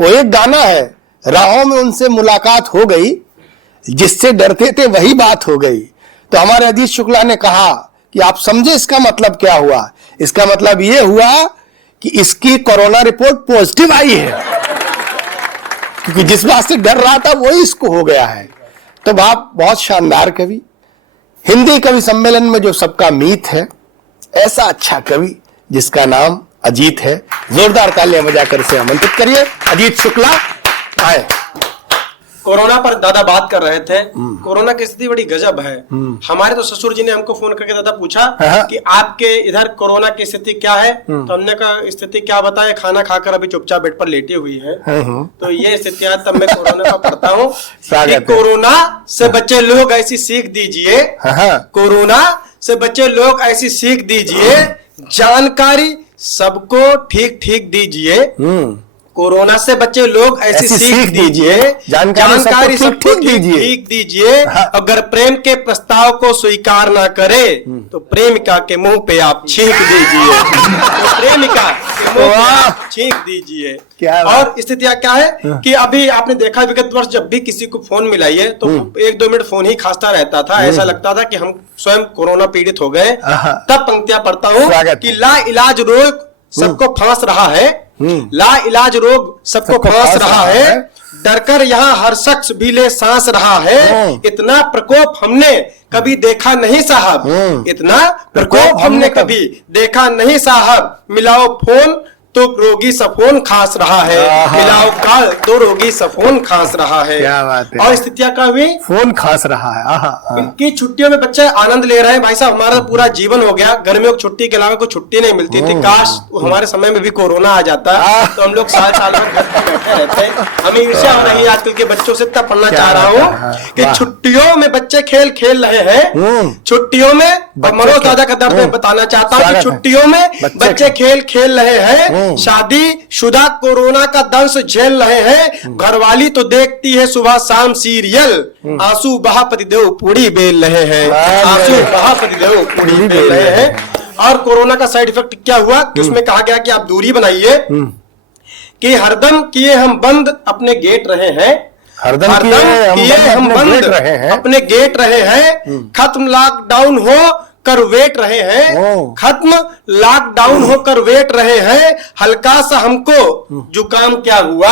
वो एक गाना है, राहों में उनसे मुलाकात हो गई, जिससे डरते थे वही बात हो गई। तो हमारे अजीत शुक्ला ने कहा कि आप समझे इसका मतलब क्या हुआ। इसका मतलब ये हुआ कि इसकी कोरोना रिपोर्ट पॉजिटिव आई है, क्योंकि जिस बात से डर रहा था वही इसको हो गया है। तो आप बहुत शानदार कवि, हिंदी कवि सम्मेलन में जो सबका मीत है, ऐसा अच्छा कवि जिसका नाम अजीत है। जोरदार तालियां बजाकर से आमंत्रित करिए अजीत शुक्ला आए। कोरोना पर दादा बात कर रहे थे। कोरोना की स्थिति बड़ी गजब है। हमारे तो ससुर जी ने हमको फोन करके दादा पूछा कि आपके इधर कोरोना की स्थिति क्या है। तो हमने कहा स्थिति क्या बताए, खाना खाकर अभी चुपचाप बेड पर लेटी हुई है। तो ये स्थितियां, तब मैं कोरोना का पढ़ता हूँ कि कोरोना से बच्चे लोग ऐसी सीख दीजिए, कोरोना से बच्चे लोग ऐसी सीख दीजिए, जानकारी सबको ठीक ठीक दीजिए। कोरोना से बच्चे लोग ऐसी सीख दीजिए, जानकारी सबको ठीक दीजिए। अगर प्रेम के प्रस्ताव को स्वीकार ना करे तो प्रेमिका के मुंह पे आप छींक दीजिए। तो प्रेमिका के मुंह पे आप छींक दीजिए। और स्थितियां क्या है कि अभी आपने देखा विगत वर्ष जब भी किसी को फोन मिलाइए तो 1-2 मिनट फोन ही खांसता रहता था। ऐसा लगता था कि हम स्वयं कोरोना पीड़ित हो गए। तब पंक्तियां पढ़ता हूँ कि ला इलाज रोग सबको फांस रहा है, ला इलाज रोग सबको फांस रहा है, डरकर यहाँ हर शख्स भी ले सांस रहा है। इतना प्रकोप हमने कभी देखा नहीं साहब, इतना प्रकोप हमने कभी देखा नहीं साहब। मिलाओ फोन तो रोगी सफोन खांस रहा है, मिलाओ काल तो रोगी सफोन खांस रहा है। क्या बात है। और स्थितियां क्या हुई, फोन खांस रहा है। इनकी छुट्टियों में बच्चे आनंद ले रहे हैं। भाई साहब हमारा पूरा जीवन हो गया, गर्मियों की छुट्टी के अलावा कोई छुट्टी नहीं मिलती थी। काश हमारे समय में भी कोरोना आ जाता तो हम लोग साल में घर पर बैठे रहते। हमें ईर्ष्या हो रही है आजकल के बच्चों से। तब पढ़ना चाह रहा हूँ कि छुट्टियों में बच्चे खेल खेल रहे हैं, छुट्टियों में मनोज दादा का दर्द मैं बताना चाहता हूँ कि छुट्टियों में बच्चे खेल खेल रहे हैं, शादी शुदा कोरोना का दंश झेल रहे हैं। घरवाली तो देखती है सुबह शाम सीरियल, आंसू बहा पतिदेव पूरी बेल रहे हैं, आंसू बहा पतिदेव पूरी बेल रहे हैं। और कोरोना का साइड इफेक्ट क्या हुआ कि उसमें कहा गया कि आप दूरी बनाइए, कि हरदम किए हम बंद अपने गेट रहे हैं, हरदम किए हम बंद अपने गेट रहे हैं। खत्म लॉकडाउन हो कर वेट रहे हैं, खत्म लॉकडाउन होकर वेट रहे हैं। हल्का सा हमको जुकाम क्या हुआ,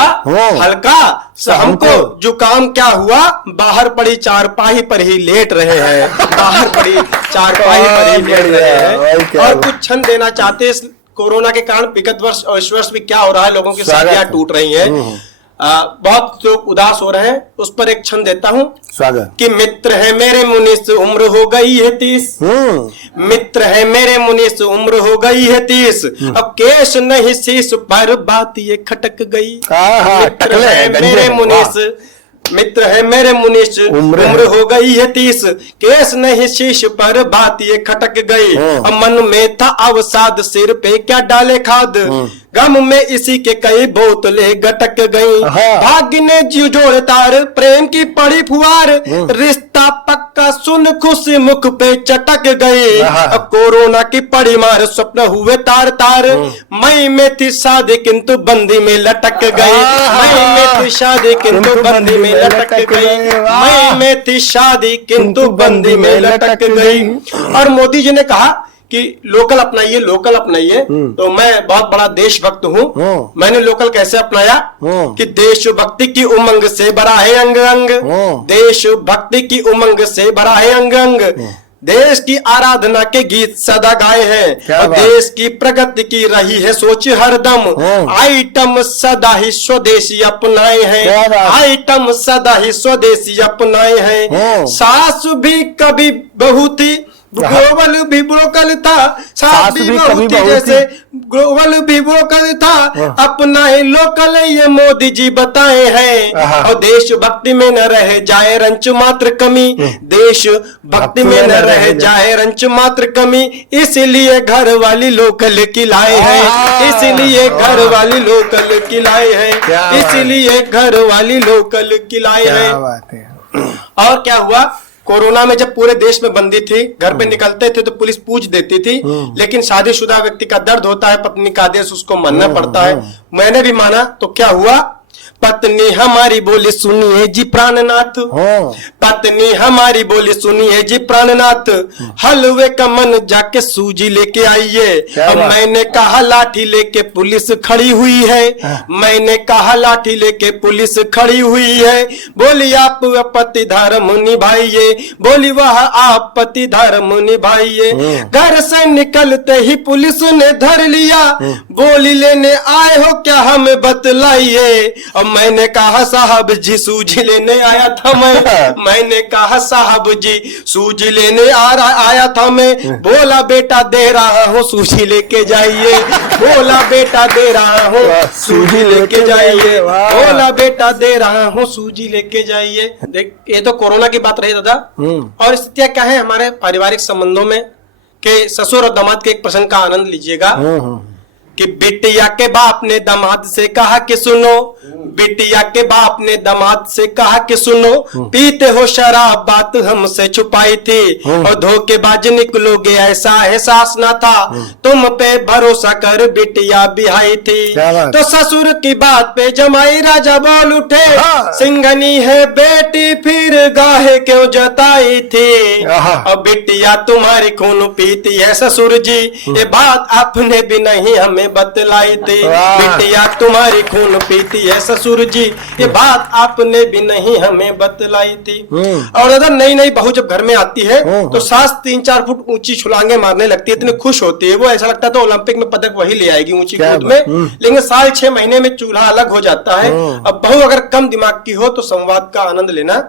हल्का सा हमको जुकाम क्या हुआ, बाहर पड़ी चारपाई पर ही लेट रहे हैं, बाहर पड़ी चारपाई पर ही लेट रहे हैं। और कुछ क्षण देना चाहते इस कोरोना के कारण विगत वर्ष और इस वर्ष भी क्या हो रहा है, लोगों की शादियां टूट रही हैं, बहुत लोग उदास हो रहे हैं, उस पर एक क्षण देता हूँ। स्वागत कि मित्र है मेरे मुनीस उम्र हो गई है 30, मित्र है मेरे मुनीस उम्र हो गई है 30, अब केश नहीं शीश पर बात ये खटक गई। मित्र है मेरे मुनीस, मित्र है मेरे मुनीस उम्र हो गई है 30, केस नहीं शीश पर बात ये खटक गई। अब मन में था अवसाद सिर पे क्या डाले खाद, गम में इसी के कई बोतलें गटक गई। भाग्य ने जीव जोड़ तार प्रेम की पड़ी फुहार, रिश्ता पक्का सुन खुशी मुख पे चटक गई। अब कोरोना की पड़ी मार स्वप्न हुए तार तार, मई में थी शादी किंतु बंदी में लटक गई, मई में थी शादी किंतु बंदी में लटक गई, मई में थी शादी किंतु बंदी में लटक गई। और मोदी जी ने कहा कि लोकल अपनाइए, लोकल अपनाइए। तो मैं बहुत बड़ा देशभक्त हूँ, मैंने लोकल कैसे अपनाया कि देशभक्ति की उमंग से भरा है अंग अंग, देशभक्ति की उमंग से भरा है अंग अंग, देश की आराधना के गीत सदा गाए हैं, और देश की प्रगति की रही है सोच हरदम। आइटम सदा ही स्वदेशी अपनाए हैं, आइटम सदा ही स्वदेशी अपनाए हैं। सास भी कभी बहू थी, ग्लोबल भी ब्रोकल था, सास भी बहू थी जैसे ग्लोबल भी ब्रोकल था, अपना ही लोकल ये मोदी जी बताए हैं। और देश भक्ति में न रह जाए रंच मात्र कमी, देश भक्ति में न रह जाए रंच मात्र कमी, इसलिए घर वाली लोकल की लाए हैं, इसलिए घर वाली लोकल की लाए हैं, इसलिए घर वाली लोकल की लाए हैं। और क्या हुआ, कोरोना में जब पूरे देश में बंदी थी, घर पे निकलते थे तो पुलिस पूछ देती थी, लेकिन शादीशुदा व्यक्ति का दर्द होता है, पत्नी का आदेश उसको मानना पड़ता है। मैंने भी माना तो क्या हुआ पत्नी हमारी बोली सुनिए जी प्राणनाथ, हाँ। पत्नी हमारी बोली सुनिए जी प्राणनाथ, हलवे का मन जाके सूजी लेके आइए। क्या अब बात? मैंने कहा लाठी लेके पुलिस खड़ी हुई है, मैंने कहा लाठी लेके पुलिस खड़ी हुई है। बोली आप पति धर्म निभाइए, बोली वह आप पति धर्म निभाइए। घर से निकलते ही पुलिस ने धर लिया, बोली लेने आए हो क्या हमें बतलाइए। अब मैंने कहा साहब जी सूजी लेने आया था मैंने कहा साहब जी सूजी लेने आया था मैं। बोला बेटा दे रहा हूँ सूजी लेके जाइए, बोला बेटा दे रहा हूँ सूजी लेके जाइए, बोला बेटा दे रहा हूँ सूजी लेके जाइए। देख ये तो कोरोना की बात रही दादा। और स्थितियां क्या है हमारे पारिवारिक संबंधों में कि ससुर और दामाद के एक प्रसंग का आनंद लीजिएगा कि बिटिया के बाप ने दामाद से कहा कि सुनो, बिटिया के बाप ने दामाद से कहा कि सुनो, पीते हो शराब बात हमसे छुपाई थी और धोखेबाज निकलोगे ऐसा एहसास न था, तुम पे भरोसा कर बिटिया बिहाई थी। तो ससुर की बात पे जमाई राजा बोल उठे, सिंघनी है बेटी फिर गाहे क्यों जताई थी। और बिटिया तुम्हारी खून पीती है ससुर जी, ये बात आपने भी नहीं हमें बतलाई थी। बिटिया तुम्हारी खून पीती है ससुर जी, ये बात आपने भी नहीं हमें बतलाई थी। और अगर नई नई बहू जब घर में आती है तो सास 3-4 फुट ऊंची छुलांगे मारने लगती है, इतनी खुश होती है वो, ऐसा लगता है तो ओलंपिक में पदक वही ले आएगी ऊंची कूद में। लेकिन साल 6 महीने में चूल्हा अलग हो जाता है। अब बहू अगर कम दिमाग की हो तो संवाद का आनंद लेना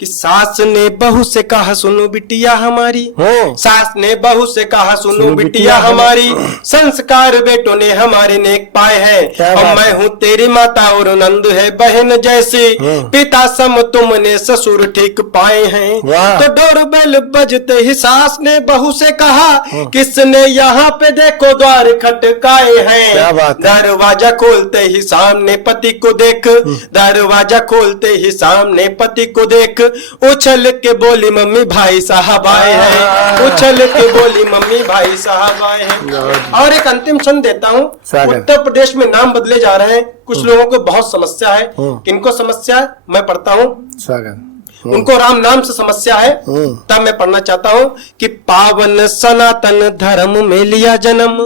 कि सास ने बहू से कहा सुनो बिटिया हमारी, सास ने बहू से कहा सुनो बिटिया हमारी, संस्कार बेटों ने हमारे नेक पाए हैं और मैं हूँ तेरी माता और नंद है बहन जैसी, पिता सम तुमने ससुर ठीक पाए हैं। तो डोरबेल बजते ही सास ने बहू से कहा किसने यहाँ पे देखो द्वार खटकाए हैं। दरवाजा खोलते ही सामने पति को देख, दरवाजा खोलते ही सामने पति को देख, उछल के बोली मम्मी भाई साहब आए हैं, उछल के बोली मम्मी भाई साहब आए हैं। और एक अंतिम क्षण देता हूँ, उत्तर प्रदेश में नाम बदले जा रहे हैं, कुछ लोगों को बहुत समस्या है। किनको समस्या है मैं पढ़ता हूँ। उनको राम नाम से समस्या है, तब मैं पढ़ना चाहता हूँ कि पावन सनातन धर्म में लिया जन्म,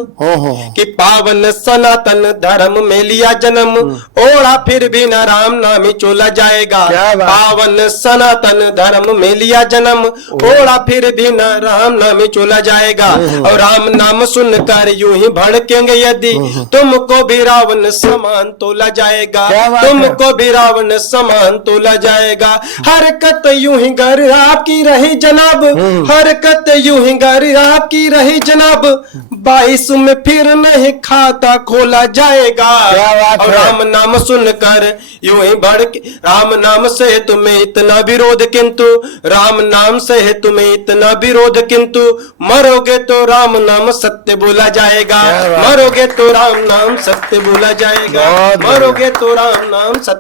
कि पावन सनातन धर्म में लिया जन्म, ओढ़ा फिर भी न राम नामी चोला जाएगा। पावन सनातन धर्म में लिया जन्म, ओढ़ा फिर भी न राम नामी चोला जाएगा। और राम नाम सुनकर यूं ही भड़केंगे यदि, तुमको भी रावण समान तोला जाएगा, तुमको भी रावण समान तोला जाएगा। हरकत यूं ही घर आपकी रही जनाब, हरकत यूं ही घर आपकी रही जनाब, 22 में फिर नहीं खाता खोला जाएगा। और राम नाम सुनकर यूं ही भड़के, राम नाम से तुम्हें इतना विरोध किंतु, राम नाम से तुम्हें इतना विरोध किंतु, मरोगे तो राम नाम सत्य बोला जाएगा, मरोगे तो राम नाम सत्य बोला जाएगा, मरोगे तो राम नाम सत्य